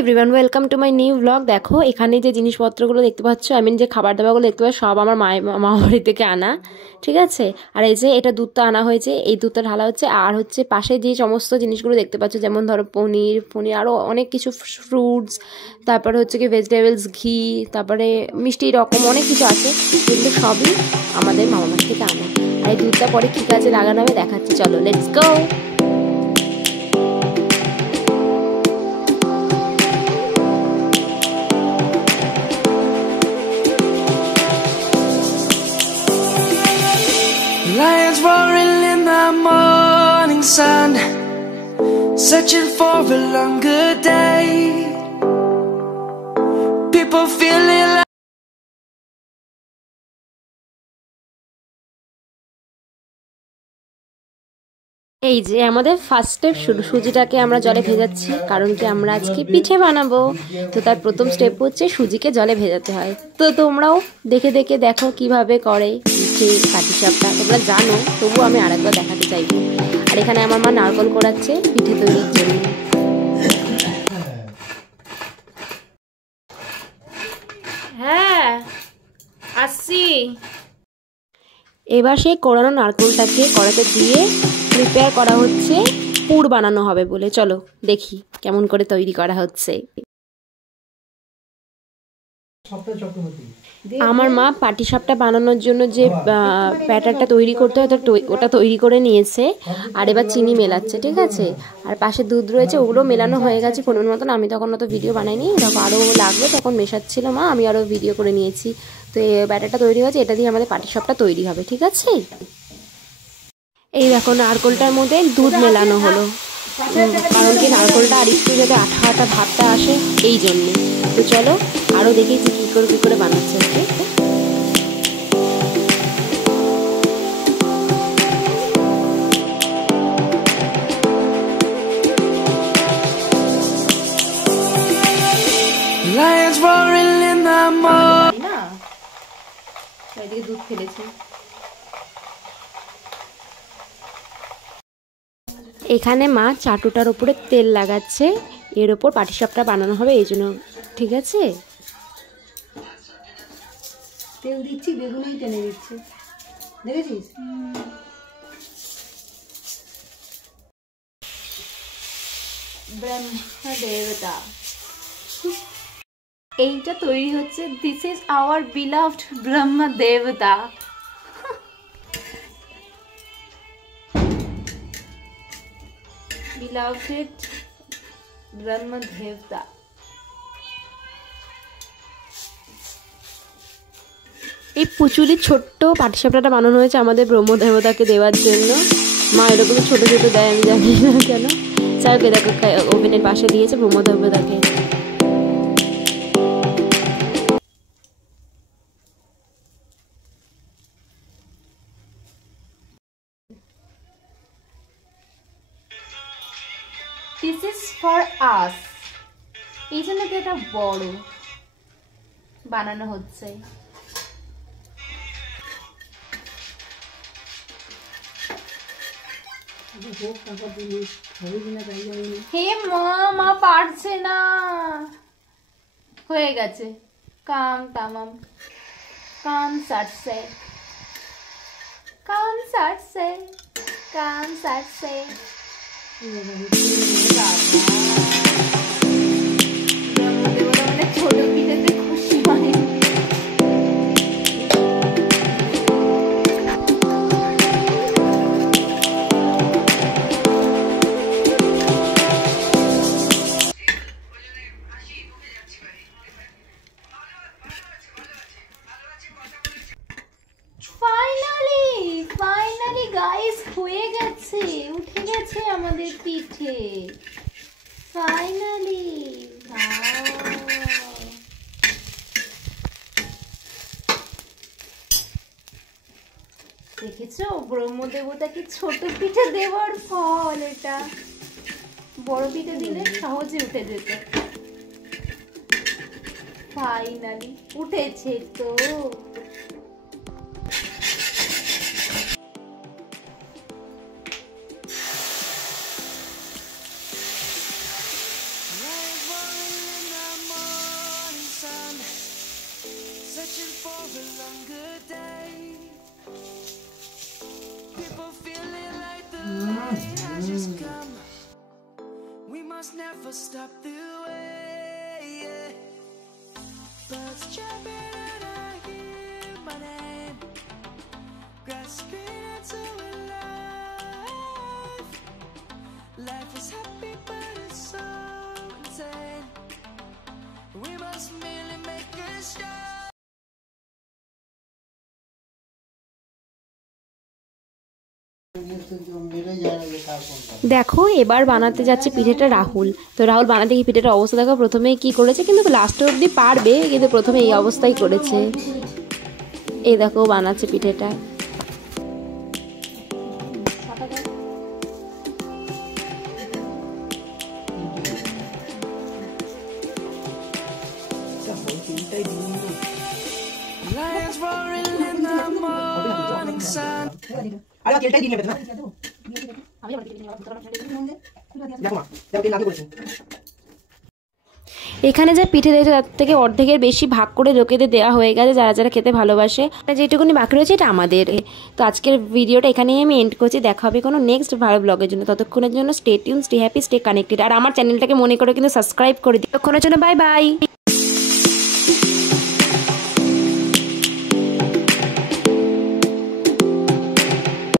Everyone, welcome to my new blog. দেখো এখানে যে জিনিসপত্রগুলো দেখতে পাচ্ছ, যে খাবার দাবারগুলো দেখতে পাচ্ছ, সব আমার মামা বাড়ি থেকে আনা, ঠিক আছে। আর এই যে এটা দুধটা আনা হয়েছে, এই দুধটা ঢালা হচ্ছে। আর হচ্ছে পাশে যে সমস্ত জিনিসগুলো দেখতে পাচ্ছ, যেমন ধরো পনির আরও অনেক কিছু ফ্রুটস, তারপরে হচ্ছে কি ভেজিটেবলস, ঘি, তারপরে মিষ্টি রকম অনেক কিছু আছে, এগুলো সবই আমাদের মামা বাড়ি থেকে আনা। আর এই দুধটা পরে কী কাজে লাগানো হবে দেখাচ্ছি, চলো let's go. Lions roaring in the morning sun, searching for a longer day. People feeling like এই যে আমাদের ফার্স্ট স্টেপ, সুজিটাকে আমরা জলে ভেজাচ্ছি, কারণ কি আমরা আজকে পিঠে বানাবো। তো তার প্রথম স্টেপ হচ্ছে সুজিকে জলে ভেজাতে হয়। তো তোমরাও দেখে দেখো কিভাবে করে পিঠে পাটিসাপটা, তোমরা জানো, তবু আমি আরেকবার দেখাতে চাইবো। আর এখানে আমার মা নারকেল কোড়াচ্ছে পিঠে তৈরির জন্য। হ্যাঁ আসছি। এবার সেই কোড়ানো নারকেলটাকে কড়াতে দিয়ে প্রিপেয়ার করা হচ্ছে পুর বানানো হবে বলে। চলো দেখি কেমন করে তৈরি করা হচ্ছে। আমার মা পাটিসাপটা বানানোর জন্য যে ব্যাটারটা তৈরি করতে হয় ওটা তৈরি করে নিয়েছে। আর এবার চিনি মেলাচ্ছে, ঠিক আছে। আর পাশে দুধ রয়েছে, ওগুলো মেলানো হয়ে গেছে পরিমাণ মতন। আমি তখন অত ভিডিও বানাইনি, যখন আরও লাগবে তখন মেশাচ্ছিল মা, আমি আরও ভিডিও করে নিয়েছি। তো এই ব্যাটারটা তৈরি হয়েছে, এটা দিয়ে আমাদের পাটিসাপটা তৈরি হবে, ঠিক আছে। এই দেখো নারকেলটার মধ্যে দুধ মেলানো হলো, কারণ কি নারকেলটা আর একটু যাতে আঠা আঠা ভাবটা আসে, এই জন্যে। তো চলো আরও দেখেছি কী করে বানাচ্ছে। lions roaring in the morning. না এদিকে দুধ ফেলেছি। এখানে মা চাটুটার উপরে তেল লাগাচ্ছে, এর ওপর পাটিসাপটা বানানো হবে এই জন্য, ঠিক আছে। তেল দিচ্ছি, বেগুনই টেনে দিচ্ছে, দেখেছিস। ব্রহ্মদেবতা এইটা তৈরি হচ্ছে, this is our beloved Brahmadevata. beloved Brahmadevata. এই পুচুলির ছোট্ট পাটিসাপটাটা বানানো হয়েছে আমাদের ব্রহ্মদেবতাকে দেওয়ার জন্য। মা এরকম ছোট ছোট দেয়, আমি জানি না কেন। স্যারকে দেখো ওভেনের পাশে দিয়েছে ব্রহ্মদেবতাকে। This is for us, এই জন্য কি এটা বড় বানানো হচ্ছে। হে মা পারছে না, হয়ে গেছে। কাম তামাম, কাম সারছে, কাম সারছে, কাম সারছে। ছোট পিঠেতে খুশি হয়। ফাইনালি গাইস হয়ে গেছে, উঠে গেছে আমাদের পিঠে ফাইনালি। দেখেছো ব্রহ্মদেবতাকে ছোট পিঠে দেওয়ার ফল এটা। বড় পিঠে দিলে সহজে উঠে যেত। ফাইনালি উঠেছে তো। must never stop the way, yeah. Birds chirping and I hear my name, grasping into a life. Life is happy but it's so insane. We must merely make a start. দেখো এবার বানাতে যাচ্ছে পিঠেটা রাহুল। তো রাহুল বানাতে গিয়ে পিঠেটার অবস্থা দেখো, প্রথমে কি করেছে, কিন্তু লাস্ট অবধি পারবে, কিন্তু প্রথমে এই অবস্থাই করেছে। এই দেখো বানাচ্ছে পিঠেটা। Lions roaring in the morning sun. আরে তেলটাই দিয়ে নেবে না দেখো মা তেল লাগে বলেছি। এখানে যা পিঠে দিয়েছে তার থেকে অর্ধেকের বেশি ভাগ করে লোকেদের দেওয়া হয়ে গেছে, যারা যারা খেতে ভালোবাসে। যেটুকুনি বাকি রয়েছে এটা আমাদের। তো আজকের ভিডিওটা এখানেই আমি এন্ড করছি। দেখা হবে কোনো নেক্সট ভালো ব্লগের জন্য। ততক্ষণের জন্য stay tune, stay happy, stay connected. আর আমার চ্যানেলটাকে মনে করে কিন্তু সাবস্ক্রাইব করে দিই। ততক্ষণের জন্য বাই বাই।